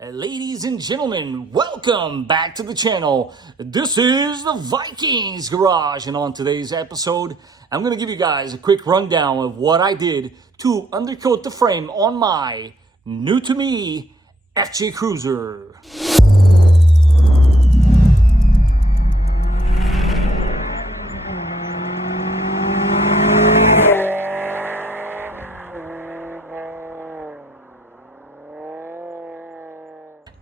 Ladies and gentlemen, welcome back to the channel. This is the Vikings Garage, and on today's episode, I'm going to give you guys a quick rundown of what I did to undercoat the frame on my new to me FJ Cruiser.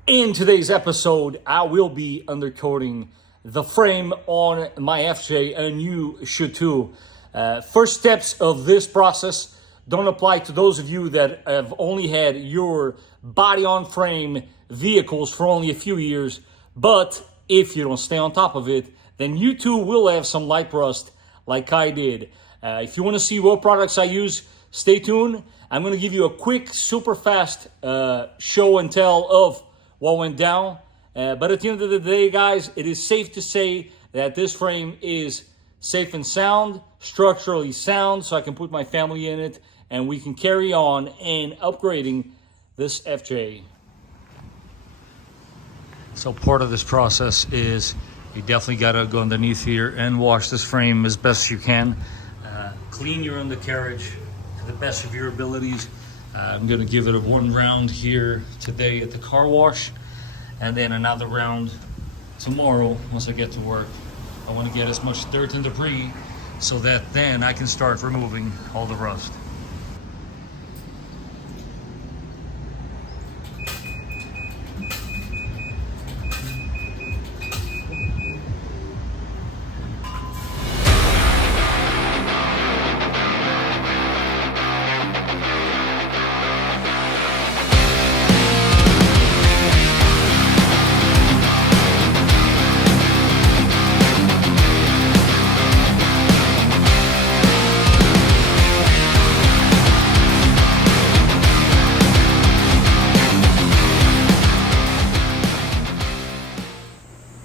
In today's episode, I will be undercoating the frame on my FJ, and you should too. First steps of this process don't apply to those of you that have only had your body-on-frame vehicles for only a few years, but if you don't stay on top of it, then you too will have some light rust like I did. If you want to see what products I use, stay tuned. I'm going to give you a quick, super fast show and tell of what went down. But at the end of the day, guys, it is safe to say that this frame is safe and sound, structurally sound, so I can put my family in it and we can carry on in upgrading this FJ. So part of this process is you definitely got to go underneath here and wash this frame as best you can. Clean your undercarriage to the best of your abilities. I'm going to give it a one round here today at the car wash, and then another round tomorrow once I get to work. I want to get as much dirt and debris so that then I can start removing all the rust.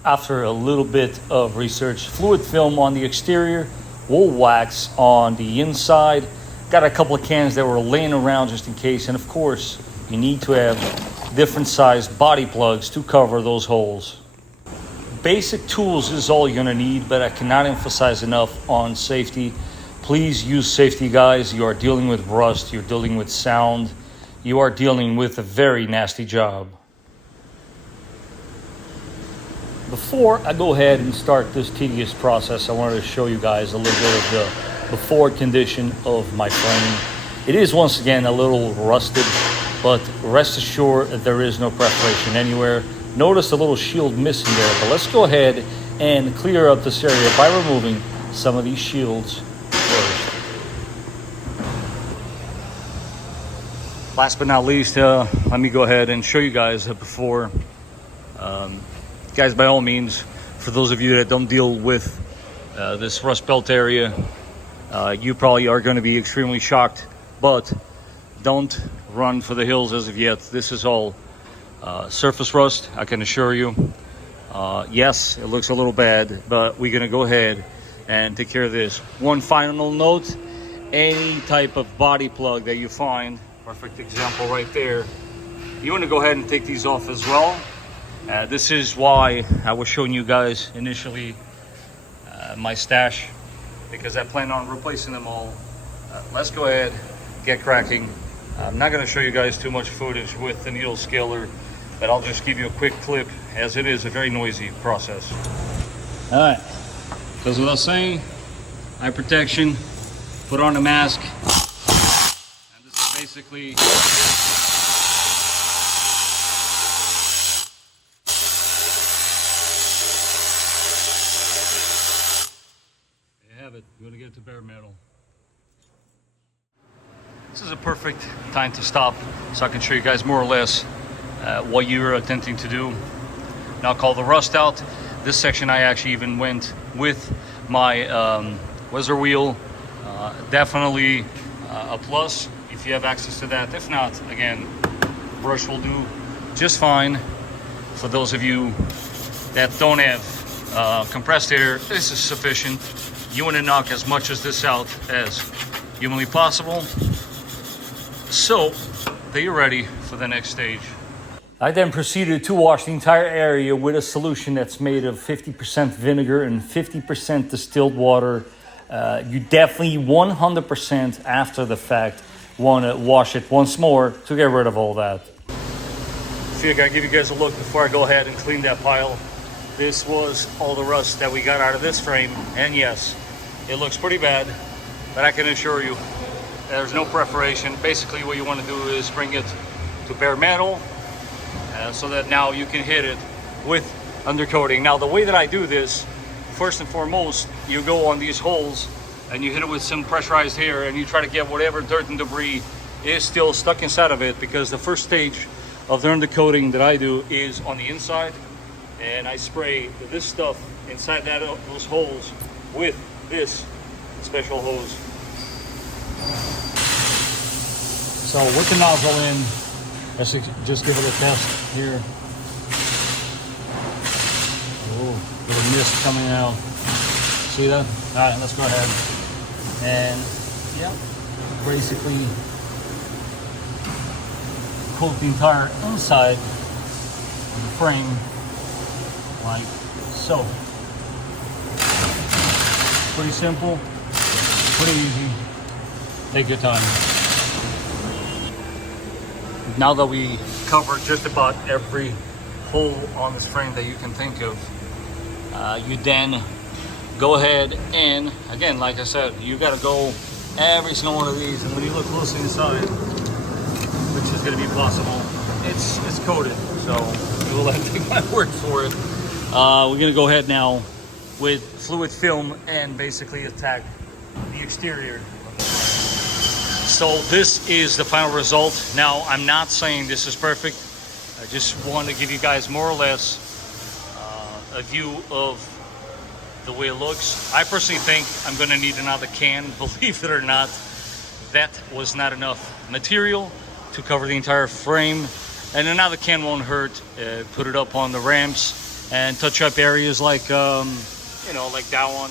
After a little bit of research, fluid film on the exterior, wool wax on the inside. Got a couple of cans that were laying around just in case. And of course, you need to have different sized body plugs to cover those holes. Basic tools is all you're gonna need, but I cannot emphasize enough on safety. Please use safety, guys. You are dealing with rust, you're dealing with sound, you are dealing with a very nasty job. Before I go ahead and start this tedious process, I wanted to show you guys a little bit of the before condition of my frame. It is once again a little rusted, but rest assured that there is no perforation anywhere. Notice a little shield missing there, but let's go ahead and clear up this area by removing some of these shields first. Last but not least, let me go ahead and show you guys the before. Guys, by all means, for those of you that don't deal with this rust belt area, you probably are going to be extremely shocked, but don't run for the hills as of yet. This is all surface rust, I can assure you. Yes, it looks a little bad, but we're going to go ahead and take care of this. One final note, any type of body plug that you find, perfect example right there, you want to go ahead and take these off as well. This is why I was showing you guys initially my stash, because I plan on replacing them all. Let's go ahead, get cracking. I'm not going to show you guys too much footage with the needle scaler, but I'll just give you a quick clip, as it is a very noisy process. All right, goes without saying, eye protection, put on a mask, and this is basically it. You want to get it to bare metal. This is a perfect time to stop so I can show you guys more or less what you're attempting to do. Now, call the rust out. This section I actually even went with my whizzer wheel. Definitely a plus if you have access to that. If not, again, brush will do just fine. For those of you that don't have compressed air, this is sufficient. You want to knock as much of this out as humanly possible, so that you're ready for the next stage. I then proceeded to wash the entire area with a solution that's made of 50% vinegar and 50% distilled water. You definitely 100% after the fact want to wash it once more to get rid of all that. So I gotta give you guys a look before I go ahead and clean that pile. This was all the rust that we got out of this frame, and yes, it looks pretty bad, but I can assure you there's no perforation. Basically what you want to do is bring it to bare metal, so that now you can hit it with undercoating. Now the way that I do this, first and foremost, you go on these holes and you hit it with some pressurized air and you try to get whatever dirt and debris is still stuck inside of it, because the first stage of the undercoating that I do is on the inside, and I spray this stuff inside those holes with this special hose. So with the nozzle in, let's just give it a test here. Oh, little mist coming out. See that? All right, let's go ahead. And yeah, basically coat the entire inside of the frame like so. Pretty simple, pretty easy. Take your time. Now that we covered just about every hole on this frame that you can think of, you then go ahead and, again, like I said, you got to go every single one of these, and when you look closely inside, which is going to be possible, it's coated, so you will have to take my word for it. We're going to go ahead now with fluid film and basically attack the exterior. So this is the final result. Now, I'm not saying this is perfect. I just want to give you guys more or less a view of the way it looks. I personally think I'm going to need another can. Believe it or not, that was not enough material to cover the entire frame. And another can won't hurt. Put it up on the ramps and touch up areas like, you know, like that one.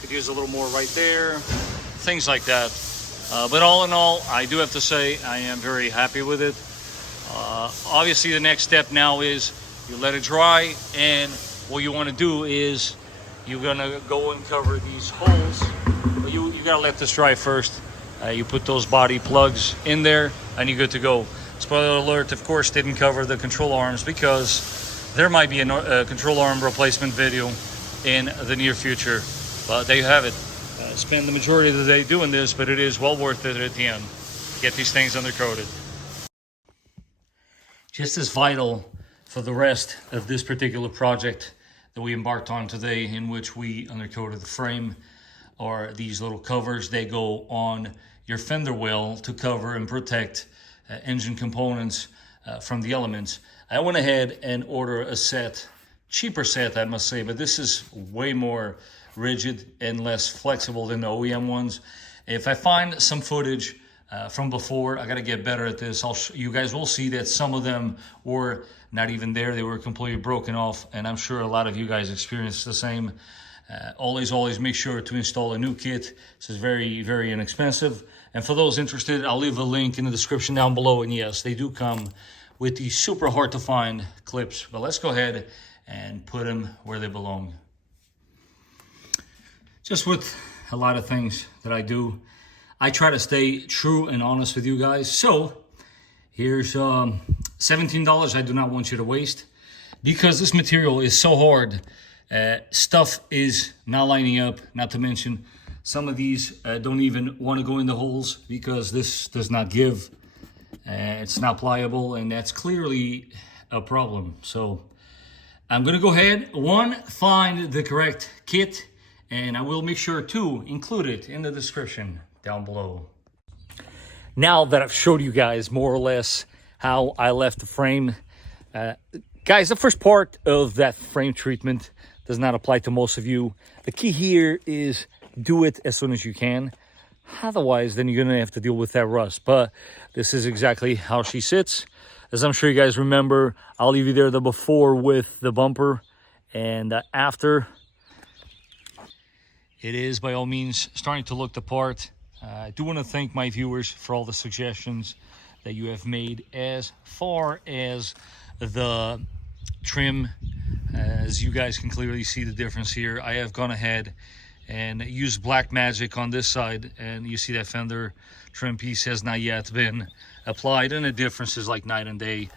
Could use a little more right there. Things like that. But all in all, I do have to say I am very happy with it. Obviously, the next step now is you let it dry, and what you want to do is you're gonna go and cover these holes. But you gotta let this dry first. You put those body plugs in there, and you're good to go. Spoiler alert, of course, didn't cover the control arms because there might be a control arm replacement video in the near future. But there you have it. Spend the majority of the day doing this, but it is well worth it at the end. Get these things undercoated. Just as vital for the rest of this particular project that we embarked on today, in which we undercoated the frame, are these little covers. They go on your fender well to cover and protect engine components from the elements. I went ahead and ordered a set, cheaper set I must say, but this is way more rigid and less flexible than the OEM ones. If I find some footage from before, I got to get better at this. You guys will see that some of them were not even there. They were completely broken off, and I'm sure a lot of you guys experienced the same. Always make sure to install a new kit. This is very, very inexpensive. And for those interested, I'll leave a link in the description down below. And yes, they do come with these super hard to find clips. But let's go ahead and put them where they belong. Just with a lot of things that I do, I try to stay true and honest with you guys. So here's $17 I do not want you to waste, because this material is so hard. Stuff is not lining up, not to mention some of these don't even want to go in the holes because this does not give. It's not pliable, and that's clearly a problem. So I'm going to go ahead, find the correct kit, and I will make sure to include it in the description down below. Now that I've showed you guys more or less how I left the frame, guys, the first part of that frame treatment does not apply to most of you. The key here is do it as soon as you can. Otherwise, then you're gonna have to deal with that rust. But this is exactly how she sits. As I'm sure you guys remember, I'll leave you there the before with the bumper, and after. It is by all means starting to look the part. I do want to thank my viewers for all the suggestions that you have made. As far as the trim, as you guys can clearly see the difference here, I have gone ahead and used black magic on this side, and you see that Fender trim piece has not yet been applied, and the difference is like night and day.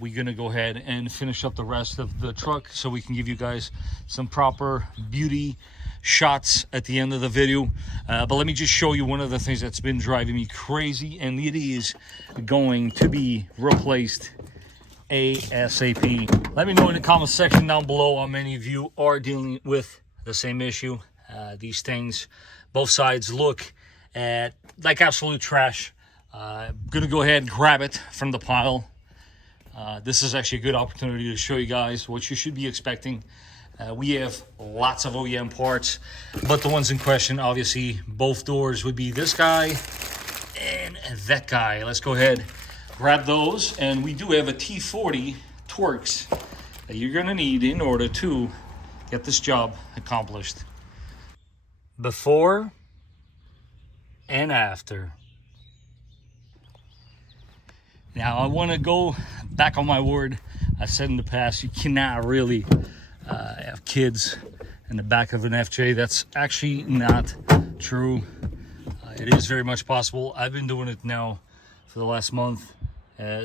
We're gonna go ahead and finish up the rest of the truck so we can give you guys some proper beauty shots at the end of the video. But let me just show you one of the things that's been driving me crazy, and it is going to be replaced ASAP. Let me know in the comment section down below how many of you are dealing with the same issue. These things, both sides look like absolute trash. Gonna go ahead and grab it from the pile. This is actually a good opportunity to show you guys what you should be expecting. We have lots of OEM parts, but the ones in question, obviously, both doors would be this guy and that guy. Let's go ahead, grab those, and we do have a T40 Torx that you're gonna need in order to get this job accomplished. Before and after. Now, I want to go back on my word. I said in the past, you cannot really have kids in the back of an FJ. That's actually not true. It is very much possible. I've been doing it now for the last month.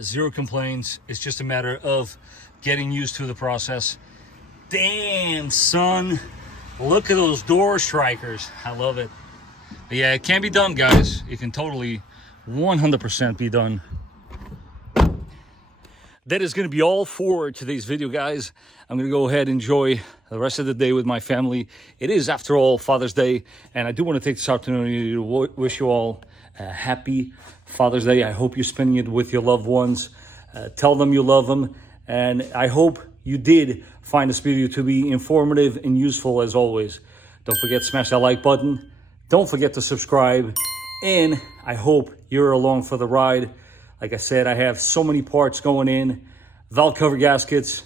Zero complaints. It's just a matter of getting used to the process. Damn, son. Look at those door strikers. I love it. But yeah, it can be done, guys. It can totally 100% be done. That is going to be all for today's video, guys. I'm going to go ahead and enjoy the rest of the day with my family. It is, after all, Father's Day, and I do want to take this opportunity to wish you all a happy Father's Day. I hope you're spending it with your loved ones. Tell them you love them, and I hope you did find this video to be informative and useful as always. Don't forget to smash that like button. Don't forget to subscribe, and I hope you're along for the ride. Like I said, I have so many parts going in. Valve cover gaskets,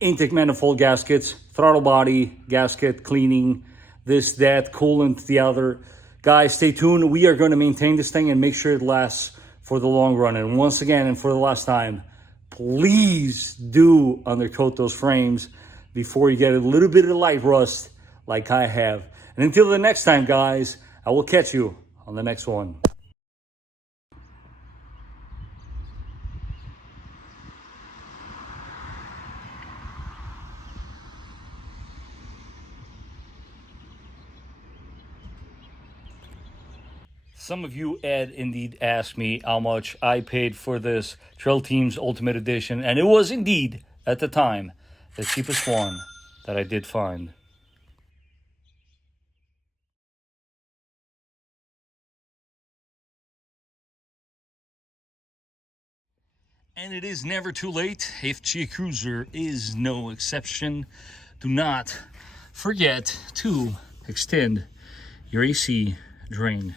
intake manifold gaskets, throttle body gasket cleaning, this, that, coolant, the other. Guys, stay tuned. We are going to maintain this thing and make sure it lasts for the long run. And once again, and for the last time, please do undercoat those frames before you get a little bit of light rust like I have. And until the next time, guys, I will catch you on the next one. Some of you had indeed asked me how much I paid for this Trail Teams Ultimate Edition, and it was indeed, at the time, the cheapest one that I did find. And it is never too late. FJ Cruiser is no exception. Do not forget to extend your AC drain.